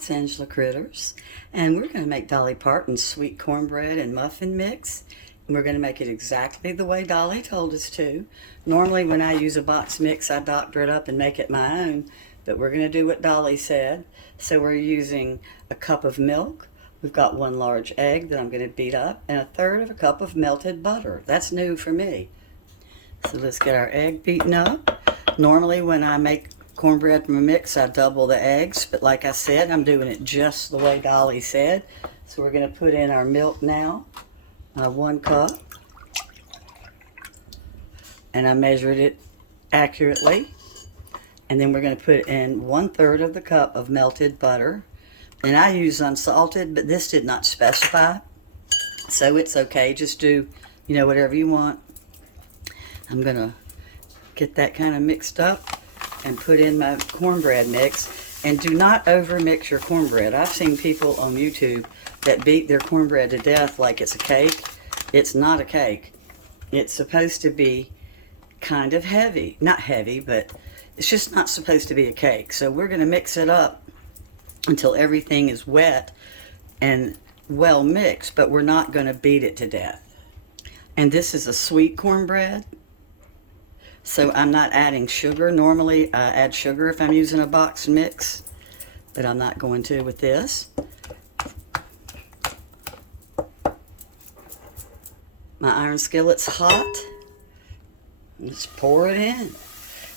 it's Angela Critters, and we're going to make Dolly Parton's sweet cornbread and muffin mix. And we're going to make it exactly the way Dolly told us to. Normally when I use a box mix, I doctor it up and make it my own, but we're going to do what Dolly said. So we're using a cup of milk. We've got 1 large egg that I'm going to beat up, and 1/3 of a cup of melted butter. That's new for me. So let's get our egg beaten up. Normally when I make cornbread from a mix, I double the eggs, but like I said, I'm doing it just the way Dolly said. So we're going to put in our milk now, 1 cup, and I measured it accurately. And then we're going to put in 1/3 of the cup of melted butter, and I use unsalted, but this did not specify, so it's okay. Just do, whatever you want. I'm going to get that kind of mixed up and put in my cornbread mix. And do not over mix your cornbread. I've seen people on YouTube that beat their cornbread to death like it's a cake. It's not a cake. It's supposed to be kind of heavy. Not heavy, but it's just not supposed to be a cake. So we're going to mix it up until everything is wet and well mixed, but we're not going to beat it to death. And this is a sweet cornbread, so I'm not adding sugar. Normally I add sugar if I'm using a box mix, but I'm not going to with this. My iron skillet's hot. Let's pour it in.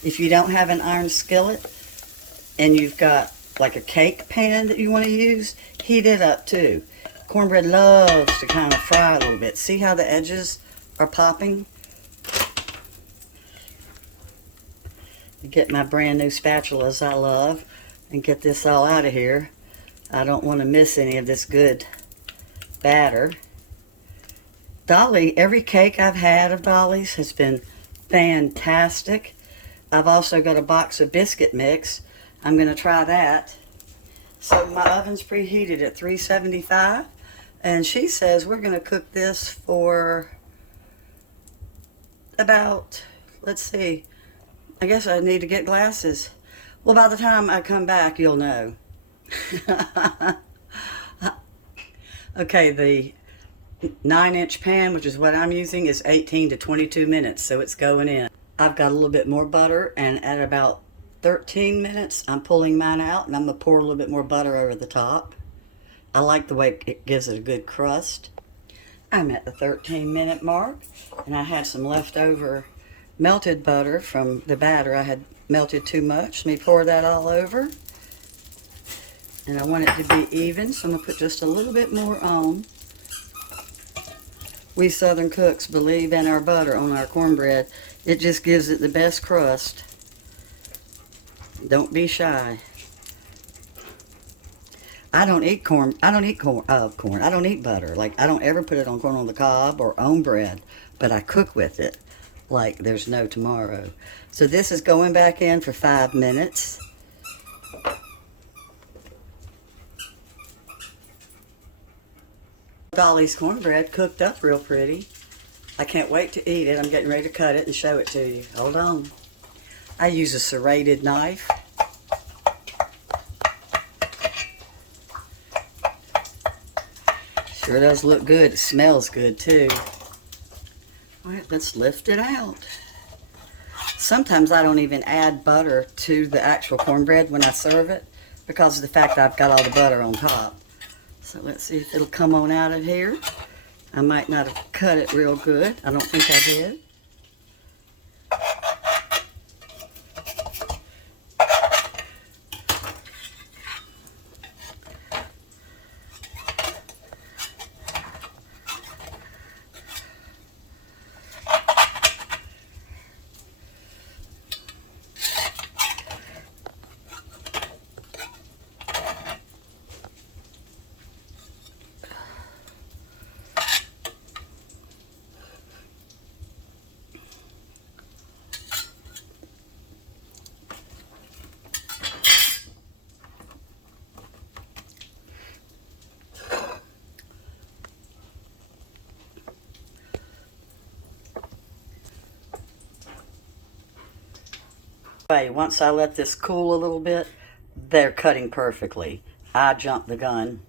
If you don't have an iron skillet and you've got like a cake pan that you want to use, heat it up too. Cornbread loves to kind of fry a little bit. See how the edges are popping? Get my brand new spatulas I love and get this all out of here. I don't want to miss any of this good batter. Dolly, every cake I've had of Dolly's has been fantastic. I've also got a box of biscuit mix. I'm going to try that. So my oven's preheated at 375, and she says we're going to cook this for about, let's see, I guess I need to get glasses. Well, by the time I come back, you'll know. Okay, the 9-inch pan, which is what I'm using, is 18 to 22 minutes, so it's going in. I've got a little bit more butter, and at about 13 minutes, I'm pulling mine out, and I'm going to pour a little bit more butter over the top. I like the way it gives it a good crust. I'm at the 13-minute mark, and I had some leftover melted butter from the batter. I had melted too much. Let me pour that all over. And I want it to be even, so I'm going to put just a little bit more on. We Southern cooks believe in our butter on our cornbread. It just gives it the best crust. Don't be shy. I don't eat corn. I don't eat corn. I don't eat butter. Like, I don't ever put it on corn on the cob or on bread, but I cook with it like there's no tomorrow. So this is going back in for 5 minutes. Dolly's cornbread cooked up real pretty. I can't wait to eat it. I'm getting ready to cut it and show it to you. Hold on. I use a serrated knife. Sure does look good. It smells good too. All right, let's lift it out. Sometimes I don't even add butter to the actual cornbread when I serve it because of the fact that I've got all the butter on top. So let's see if it'll come on out of here. I might not have cut it real good. I don't think I did. Once I let this cool a little bit, they're cutting perfectly. I jumped the gun.